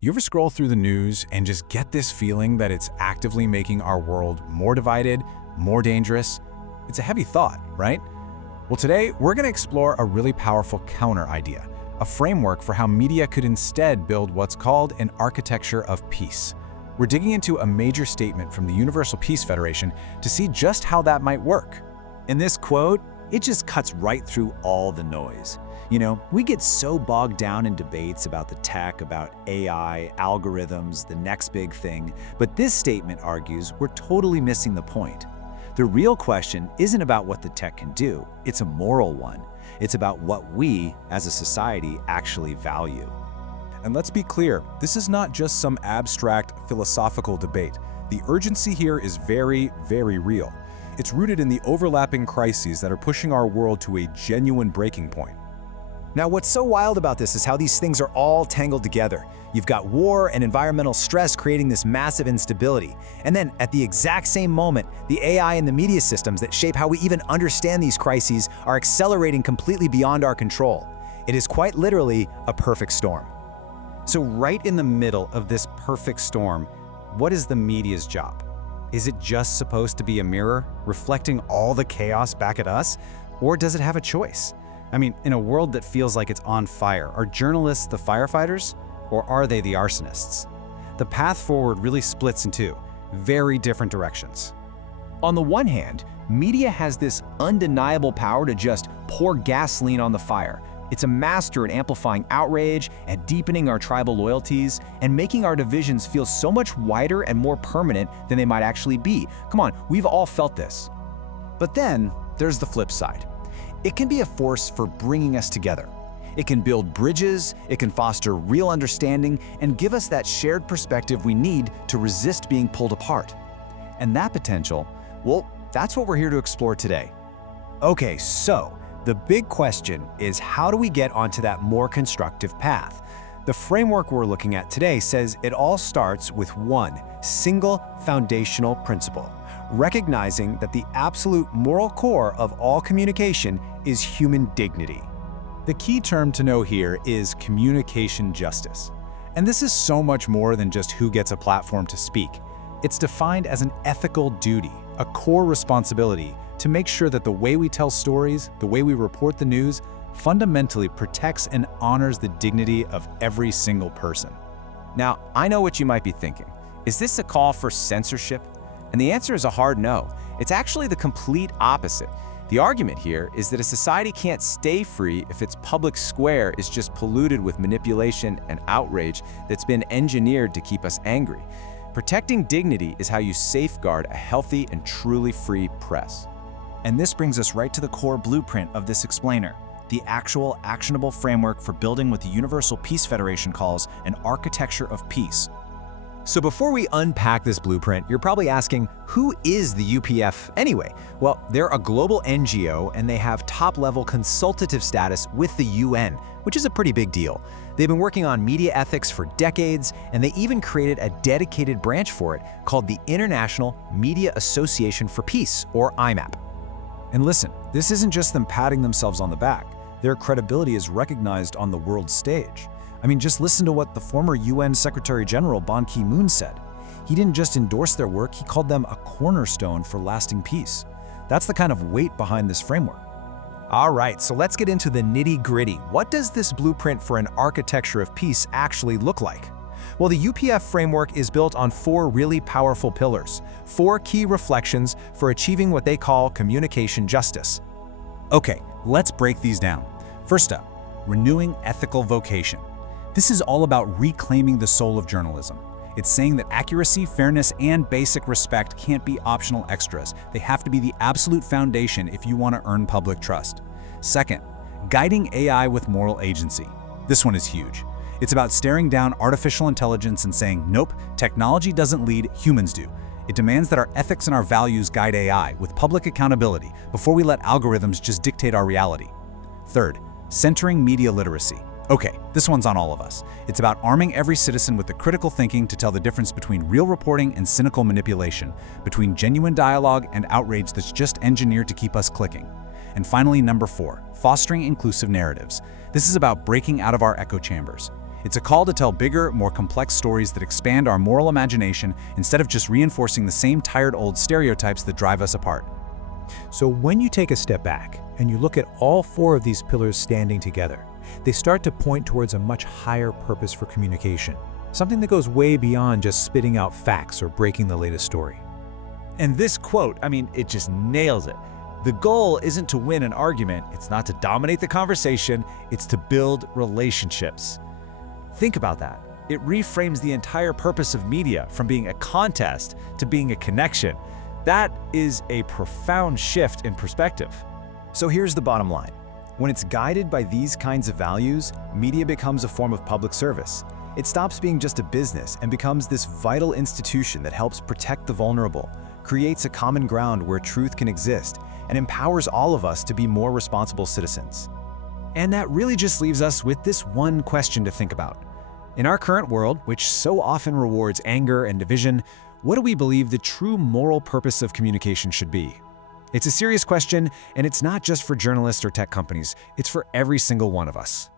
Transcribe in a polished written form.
You ever scroll through the news and just get this feeling that it's actively making our world more divided, more dangerous? It's a heavy thought, right? Well, today we're going to explore a really powerful counter idea, a framework for how media could instead build what's called an architecture of peace. We're digging into a major statement from the Universal Peace Federation to see just how that might work. In this quote, it just cuts right through all the noise. You know, we get so bogged down in debates about the tech, about AI, algorithms, the next big thing, but this statement argues we're totally missing the point. The real question isn't about what the tech can do, it's a moral one. It's about what we, as a society, actually value. And let's be clear, this is not just some abstract philosophical debate. The urgency here is very, very real. It's rooted in the overlapping crises that are pushing our world to a genuine breaking point. Now, what's so wild about this is how these things are all tangled together. You've got war and environmental stress creating this massive instability. And then, at the exact same moment, the AI and the media systems that shape how we even understand these crises are accelerating completely beyond our control. It is quite literally a perfect storm. So right in the middle of this perfect storm, what is the media's job? Is it just supposed to be a mirror, reflecting all the chaos back at us? Or does it have a choice? I mean, in a world that feels like it's on fire, are journalists the firefighters, or are they the arsonists? The path forward really splits in two, very different directions. On the one hand, media has this undeniable power to just pour gasoline on the fire. It's a master at amplifying outrage, at deepening our tribal loyalties, and making our divisions feel so much wider and more permanent than they might actually be. Come on, we've all felt this. But then, there's the flip side. It can be a force for bringing us together. It can build bridges, it can foster real understanding, and give us that shared perspective we need to resist being pulled apart. And that potential, well, that's what we're here to explore today. Okay, so the big question is, how do we get onto that more constructive path? The framework we're looking at today says it all starts with one single foundational principle: recognizing that the absolute moral core of all communication is human dignity. The key term to know here is communication justice. And this is so much more than just who gets a platform to speak. It's defined as an ethical duty, a core responsibility to make sure that the way we tell stories, the way we report the news, fundamentally protects and honors the dignity of every single person. Now, I know what you might be thinking. Is this a call for censorship? And the answer is a hard no. It's actually the complete opposite. The argument here is that a society can't stay free if its public square is just polluted with manipulation and outrage that's been engineered to keep us angry. Protecting dignity is how you safeguard a healthy and truly free press. And this brings us right to the core blueprint of this explainer, the actual actionable framework for building what the Universal Peace Federation calls an architecture of peace. So before we unpack this blueprint, you're probably asking, who is the UPF anyway? Well, they're a global NGO and they have top-level consultative status with the UN, which is a pretty big deal. They've been working on media ethics for decades, and they even created a dedicated branch for it called the International Media Association for Peace, or IMAP. And listen, this isn't just them patting themselves on the back. Their credibility is recognized on the world stage. I mean, just listen to what the former UN Secretary General Ban Ki-moon said. He didn't just endorse their work, he called them a cornerstone for lasting peace. That's the kind of weight behind this framework. All right, so let's get into the nitty-gritty. What does this blueprint for an architecture of peace actually look like? Well, the UPF framework is built on four really powerful pillars, four key reflections for achieving what they call communication justice. Okay, let's break these down. First up, renewing ethical vocation. This is all about reclaiming the soul of journalism. It's saying that accuracy, fairness, and basic respect can't be optional extras. They have to be the absolute foundation if you want to earn public trust. Second, guiding AI with moral agency. This one is huge. It's about staring down artificial intelligence and saying, nope, technology doesn't lead, humans do. It demands that our ethics and our values guide AI with public accountability before we let algorithms just dictate our reality. Third, centering media literacy. Okay, this one's on all of us. It's about arming every citizen with the critical thinking to tell the difference between real reporting and cynical manipulation, between genuine dialogue and outrage that's just engineered to keep us clicking. And finally, number 4, fostering inclusive narratives. This is about breaking out of our echo chambers. It's a call to tell bigger, more complex stories that expand our moral imagination instead of just reinforcing the same tired old stereotypes that drive us apart. So when you take a step back and you look at all four of these pillars standing together, they start to point towards a much higher purpose for communication, something that goes way beyond just spitting out facts or breaking the latest story. And this quote, it just nails it. The goal isn't to win an argument, it's not to dominate the conversation, it's to build relationships. Think about that. It reframes the entire purpose of media from being a contest to being a connection. That is a profound shift in perspective. So here's the bottom line. When it's guided by these kinds of values, media becomes a form of public service. It stops being just a business and becomes this vital institution that helps protect the vulnerable, creates a common ground where truth can exist, and empowers all of us to be more responsible citizens. And that really just leaves us with this one question to think about. In our current world, which so often rewards anger and division, what do we believe the true moral purpose of communication should be? It's a serious question, and it's not just for journalists or tech companies, it's for every single one of us.